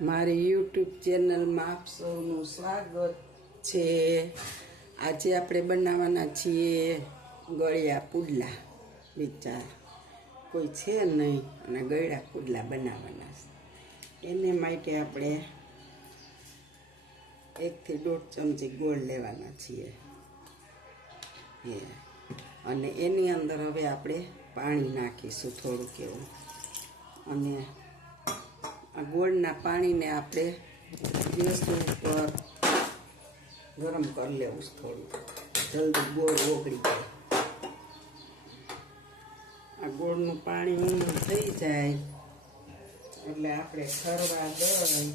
મારી યુટ્યુબ ચેનલમાં આપ સૌનું સ્વાગત છે। આજે આપણે બનાવવાના છીએ ગળ્યા પુડલા। વિચાર કોઈ છે નહીં અને ગળ્યા પુડલા બનાવવાના છે। એને માટે આપણે 1 થી 1.5 ચમચી ગોળ લેવાના છીએ અને એની અંદર હવે આપણે પાણી નાખીશું થોડુંક એવું અને આ ગોળના પાણીને આપણે ગેસ ઉપર ગરમ કરી લેવું થોડું, જલ્દી ગોળ ઓગળી જાય। આ ગોળનું પાણી થઈ જાય એટલે આપણે ખરવા દઈ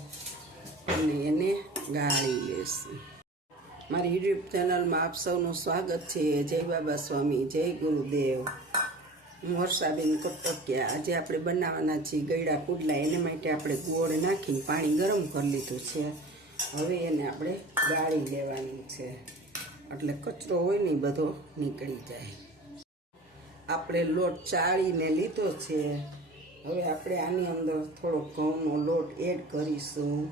અને એને ગાળી લેશું। મારી યુટ્યુબ ચેનલમાં આપ સૌનું સ્વાગત છે। જય બાબા સ્વામી, જય ગુરુદેવ। હું વર્ષાબેન કટકિયા। આજે આપણે બનાવવાના છીએ ગળ્યા પુડલા। એને માટે આપણે ગોળ નાખીને પાણી ગરમ કરી લીધું છે। હવે એને આપણે ગાળી લેવાનું છે એટલે કચરો હોય ને બધો નીકળી જાય। આપણે લોટ ચાળીને લીધો છે। હવે આપણે આની અંદર થોડો ઘઉંનો લોટ એડ કરીશું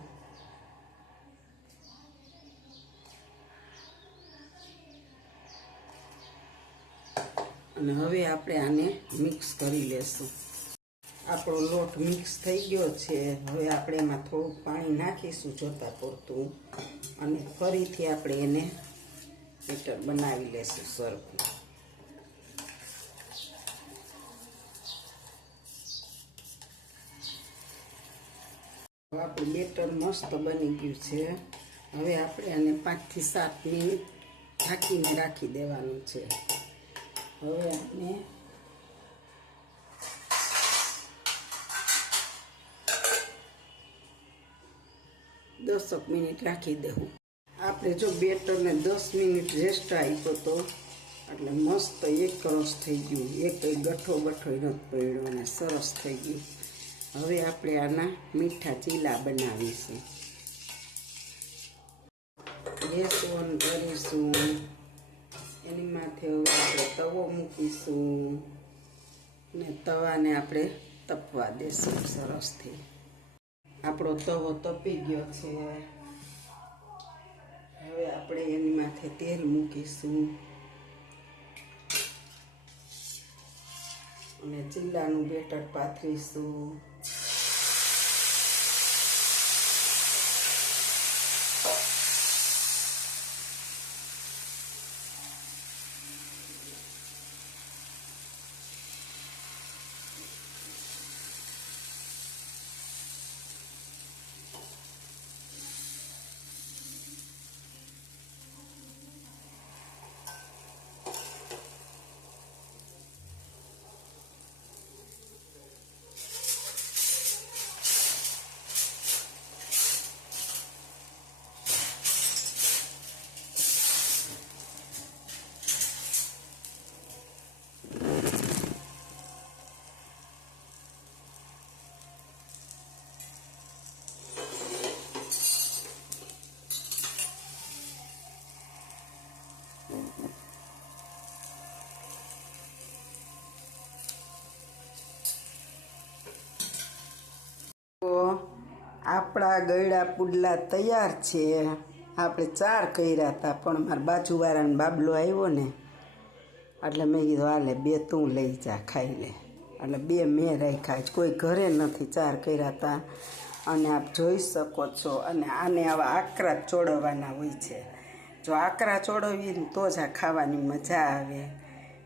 અને હવે આપણે આને મિક્સ કરી લેશું। આપણો લોટ મિક્સ થઈ ગયો છે। હવે આપણે એમાં થોડું પાણી નાખીશું જોતા પૂરતું અને ફરીથી આપણે એને બેટર બનાવી લેશું સરખું। આપણું બેટર મસ્ત બની ગયું છે। હવે આપણે આને 5 થી 7 મિનિટ ઢાંકીને રાખી દેવાનું છે। હવે આપણે 10 મિનિટ રાખી દેવું। આપણે જો બેટરને 10 મિનિટ રેસ્ટ આપ્યો તો એટલે મસ્ત એક રસ થઈ ગયું, એક ગઠ્ઠો બઠ્ઠો નથી પડ્યો અને સરસ થઈ ગયું। હવે આપણે આના મીઠા ચીલા બનાવીશું। ગેસ ઓન કરીશું, એની માથે હવે આપણે તવો મૂકીશું ને તવાને આપણે તપવા દેશું સરસથી। આપણો તવો તપી ગયો છે। હવે આપણે એની માથે તેલ મૂકીશું અને ચીલાનું બેટર પાથરીશું। આપણા ગળ્યા પુડલા તૈયાર છે। આપણે 4 કર્યા હતા પણ મારા બાજુવાળાને બાબલો આવ્યો ને એટલે મેં કીધું હાલે 2 તું લઈ જા ખાઈ લે, એટલે 2 મેં રાખ્યા। કોઈ ઘરે નથી, 4 કર્યા હતા અને આપ જોઈ શકો છો। અને આને આવા આકરા ચોળવવાના હોય છે। જો આકરા ચોળવીએ ને તો જ આ ખાવાની મજા આવે।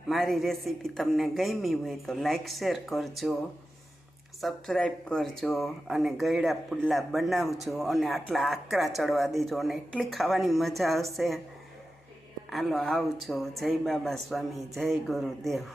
મારી રેસીપી તમને ગમી હોય તો લાઈક શેર કરજો, સબસ્ક્રાઈબ કરજો અને ગળ્યા પુડલા બનાવજો અને આટલા આકરા ચડવા દેજો અને એટલી ખાવાની મજા આવશે। હાલો આવજો। જય બાબા સ્વામી, જય ગુરુદેવ।